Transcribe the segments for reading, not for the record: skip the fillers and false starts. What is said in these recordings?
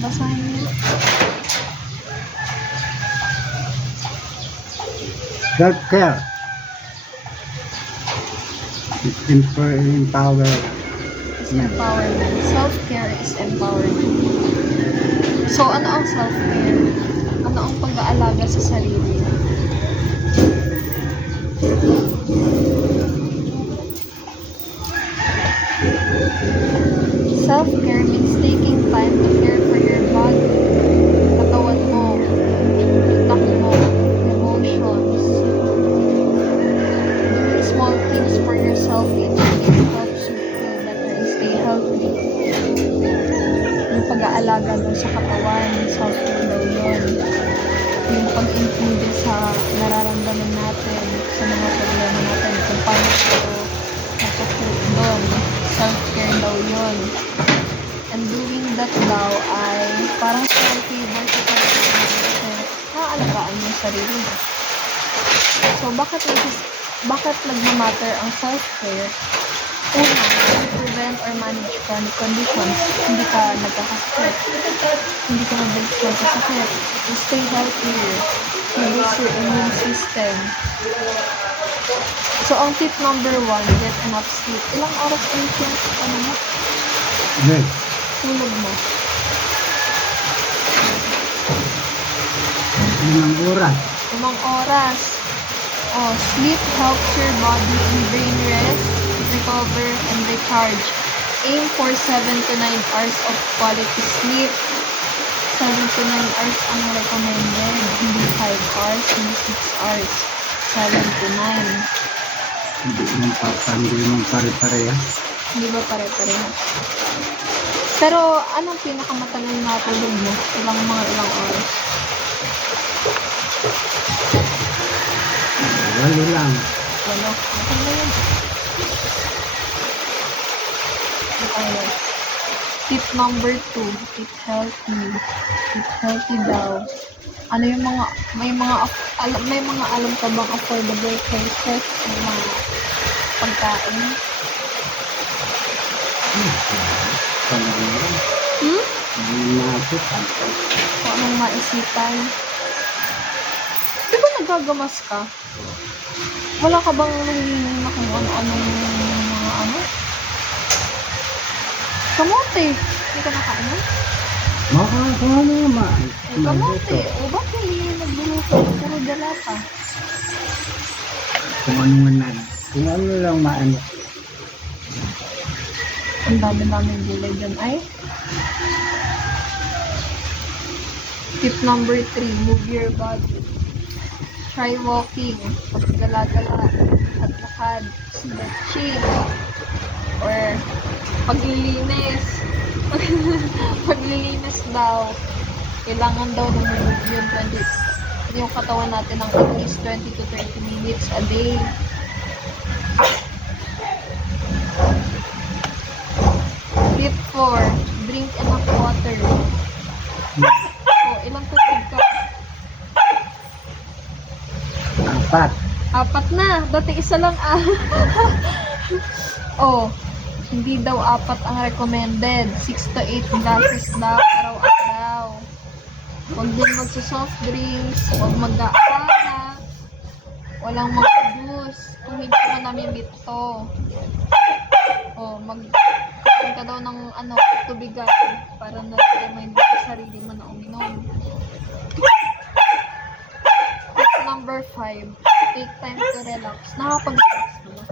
Basahin niyo. Self-care. Empower. Is empowerment. Self-care is empowerment. So, ano ang self-care? Ano ang pag-aalaga sa sarili? Self-care means taking time to care for your body, katawan mo, utak mo, emotions. Doing small things for yourself each day helps you feel better and stay healthy. Yung pag-aalaga daw sa katawan, self-care daw yun. Yung pag-intindi sa nararamdaman natin, sa mga problema natin, kung paano ito natutunan doon. Self-care daw yun. And doing that daw ay parang self-favor sa sarili mo kasi naaalagaan mo yung sarili mo. So, bakit nagmamatter ang self-care? Una, to prevent or manage chronic conditions. Hindi ka nagkakasakit. Hindi ka mabilis magkasakit. You stay healthier. You boost your immune system. So, ang tip number 1, get enough sleep. Ilang oras yung ano mo? Yes. Tulog mo. 5 oras. 5 oras. Oh, sleep helps your body and brain rest, recover, and recharge. Aim for 7 to 9 hours of quality sleep. 7 to 9 hours ang recommended. Hindi 5 hours, hindi 6 hours. 7 to 9. Hindi mong pare-pareha. Hindi ba pare-pareho? Pero, anong pinakamatagal na tulog mo? Ilang oras? 8 lang. Walo. Okay na yun. Okay. Tip number 2, eat healthy. Eat healthy daw. Ano yung may mga alam ka bang affordable choices ng mga pagkain? Kung anong maisipan? Di ba nagagamas ka? Wala ka bang nangihingi na kung ano-anong mga ano? Kamote. Hindi ka nakainom? Makakano naman. Kamote. O ba't hindi nagbuluto? Puro dala ka. Kung ano lang maano. Ang dami-daming gulay dyan ay. Tip number 3, move your body. Try walking, paggala-gala, lakad, stretching, or paglilinis. Paglilinis daw. Kailangan daw na move yung katawan natin ng at least 20 to 30 minutes a day. Tip 4, drink enough water. So, ilang tubig ka? 4. Na. Dati isa lang Oh, hindi daw 4 ang recommended. 6 to 8 glasses daw araw-araw. Huwag din magsa-soft drinks. Huwag mag-aala. Walang mga juice. Kung hindi mo namimit to. Oh, magkain ka daw ng tubigan para na-remind sa sarili mo na uminom. Tip number 5, take time to relax. Nakapag-relax ka ba?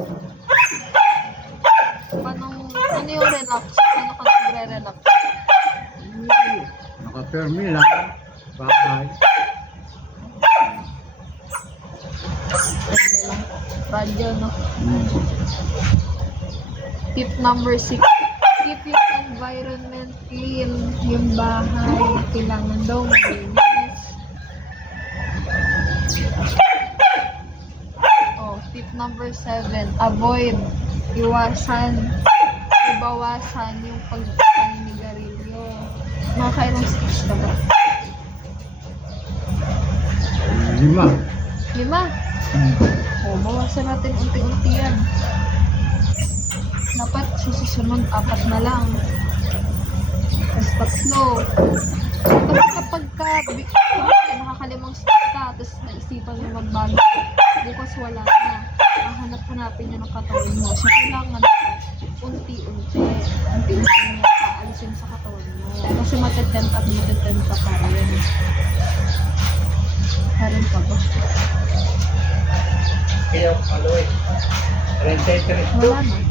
Ano yung relax? Paano ka nagre-relax? Naka-permi lang. Bakay. Radyo, no? Tip number 6, keep your environment clean. Yung bahay, kailangan daw malinis. Oh, tip number 7, ibawasan yung pagpapanigarilyo. Nakakailang steps ka ba? 5. 5? O, bawasan natin unti-unti yan. Dapat susunod 4 na lang. Tapos tatlo. Kasi kapag nakakalimang step ka, tapos naisipan mo magbago, bukas wala na. Hanapin niya ng katawan mo. So, kailangan unti-unti mo paalisin sa katawan mo. Kasi matetempt at matetempt ka pa rin. Meron pa ba? Kaya, aloy. 33 Wala na.